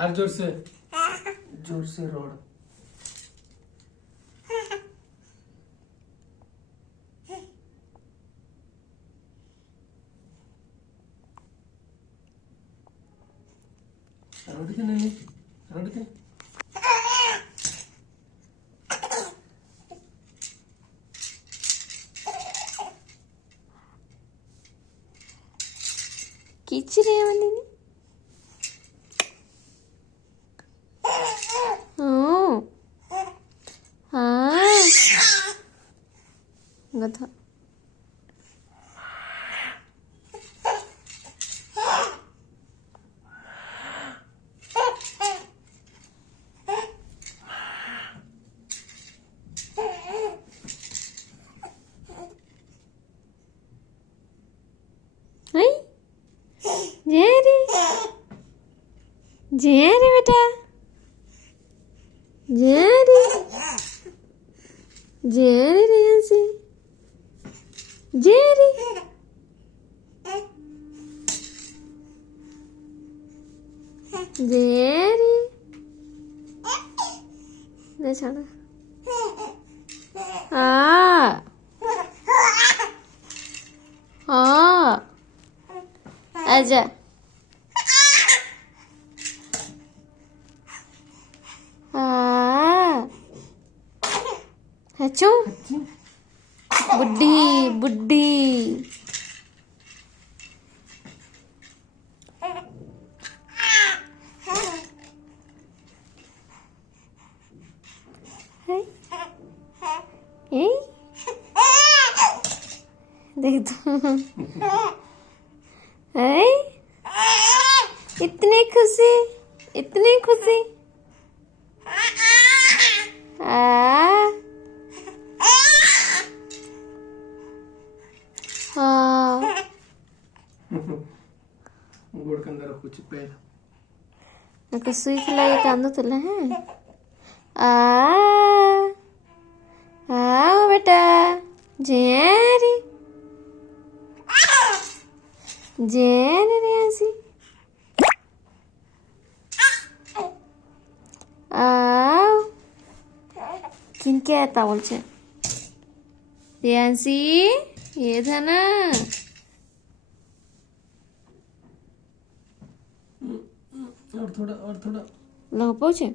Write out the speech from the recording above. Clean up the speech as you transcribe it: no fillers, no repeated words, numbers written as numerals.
और जोर से रोड। रोड नहीं रोड కిచిరే వాళ్ళని గత जेरी जेरी बेटा जेरी जेरी रेंसी जेरी जेरी ले छोड़ आजा हचू बुड्ढी बुड्ढी देख तो इतनी खुशी इतनी खुशी गोड़ के अंदर कुछ पैर నాకు స్వీట్ లాగా కాందుతులా है बेटा जेरी जेरी रेंसी किनके आता बोलছে रेंसी ये था ना और थोड़ा लो पहुंचे